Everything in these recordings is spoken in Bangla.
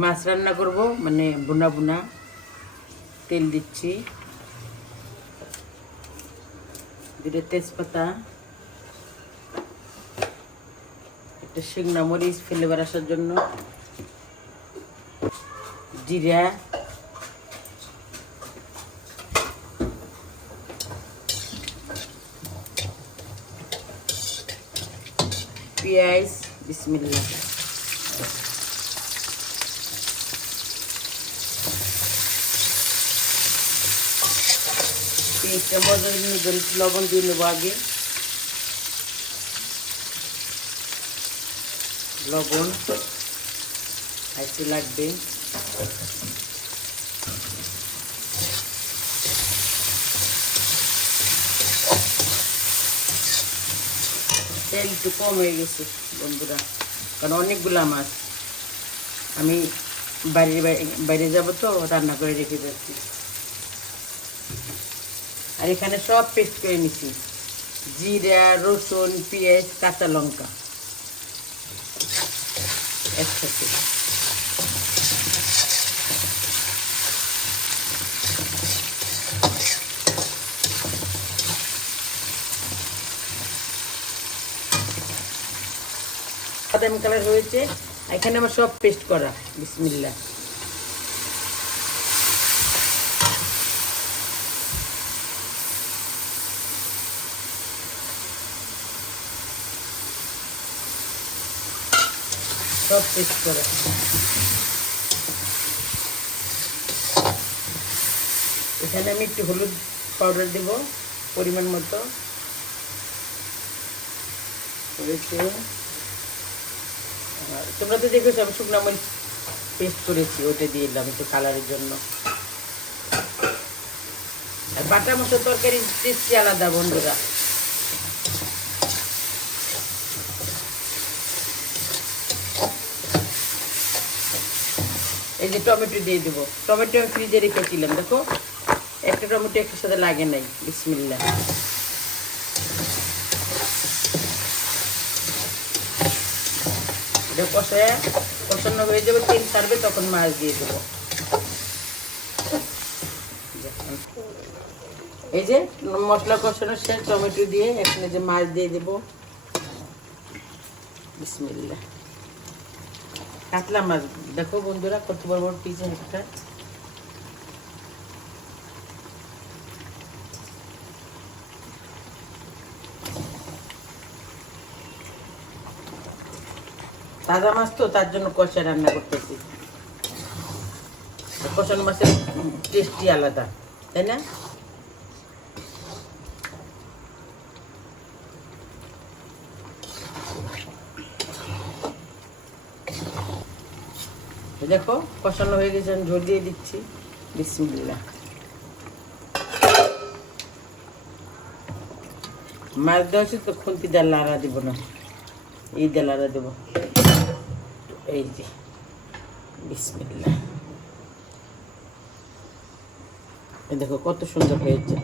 মাছ রান্না করব, মানে বুনা বুনা। তেল দিচ্ছি, দুটো তেজপাতা, একটা শুকনো মরিচ ফ্লেভার আসার জন্য, জিরা, পেঁয়াজ, বিসমিল্লাহ। পেঁয়াজটা মজার লবণ দিয়ে নেবো আগে, লবণ একটু লাগবে। তেল একটু কম হয়ে গেছে বন্ধুরা, কারণ অনেকগুলা মাছ আমি বাইরে যাব তো রান্না করে রেখে যাচ্ছি। আর এখানে সব পেস্ট করে নিছি, জিরা, রসুন, পেঁয়াজ, কাঁচা লঙ্কা একসাথে। বাদামি কালার হয়েছে, এখানে আমার সব পেস্ট করা। বিসমিল্লাহ। সব পেস্ট করা। এখানে আমি একটু হলুদ পাউডার দেব পরিমাণ মতো। তোমরা তো দেখেছো আমি শুকনো মরিচ পেস্ট করেছি, ওটা দিয়ে দিলাম একটু কালারের জন্য। আর বাটা মশলার তরকারি টেস্টই আলাদা বন্ধুরা। এই যে টমেটো দিয়ে দেবো, টমেটো আমি ফ্রিজে রেখেছিলাম, দেখো একটা টমেটো একটার সাথে লাগে নাই। বিসমিল্লাহ। এটা কষানো হয়ে যাবে, তেল ছাড়বে, তখন মাছ দিয়ে দেবো। এই যে মশলা কষানো শেষ, টমেটো দিয়ে এখানে যে মাছ দিয়ে দেবো। বিসমিল্লাহ। কাতলা মাছ দেখো বন্ধুরা কত বড় বড় পিস একটা। তাজা মাছ তো, তার জন্য কষা রান্না করতেছি। কষানো মাছের টেস্টই আলাদা, তাই না? দেখো কষানো হয়ে গেছে, আমি ঝোল দিয়ে দিচ্ছি। বিসমিল্লাহ। মাছ দেওয়া হচ্ছে তো, খুন্তি দিয়ে লাড়া দিব না, এই দিয়ে লাড়া দেবো। এই যে বিসমিল্লাহ। এই দেখো কত সুন্দর হয়েছে।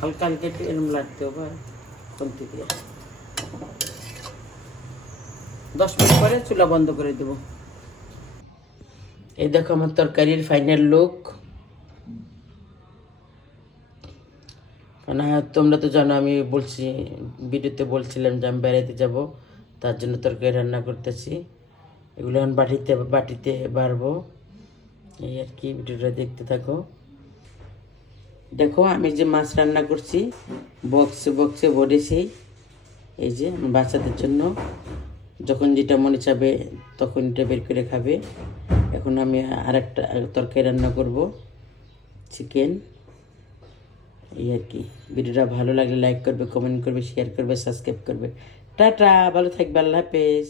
হালকা হালকা একটু এরম লাগতে হবে খুন্তি দিয়ে। 10 মিনিট পরে চুলা বন্ধ করে দেব। এই দেখো আমার তরকারির ফাইনাল লুক। না তোমরা তো জানো, আমি বলছি ভিডিওতে বলছিলাম যে আমি বেড়াইতে যাব, তার জন্য তরকারি রান্না করতেছি। এগুলো এখন বাটিতে বাড়বো। এই আর কি, ভিডিওটা দেখতে থাকো। দেখো আমি যে মাছ রান্না করছি বক্সে ভরেছি। এই যে বাচ্চাদের জন্য যখন যেটা মনে চাবে তখন এটা বের করে খাবে। এখন আমি আরেকটা তরকারি রান্না করব, চিকেন। এই আর কি। ভিডিওটা ভালো লাগলে লাইক করবে, কমেন্ট করবে, শেয়ার করবে, সাবস্ক্রাইব করবে। টাটা, ভালো থাকবে, আল্লাহ হাফেজ।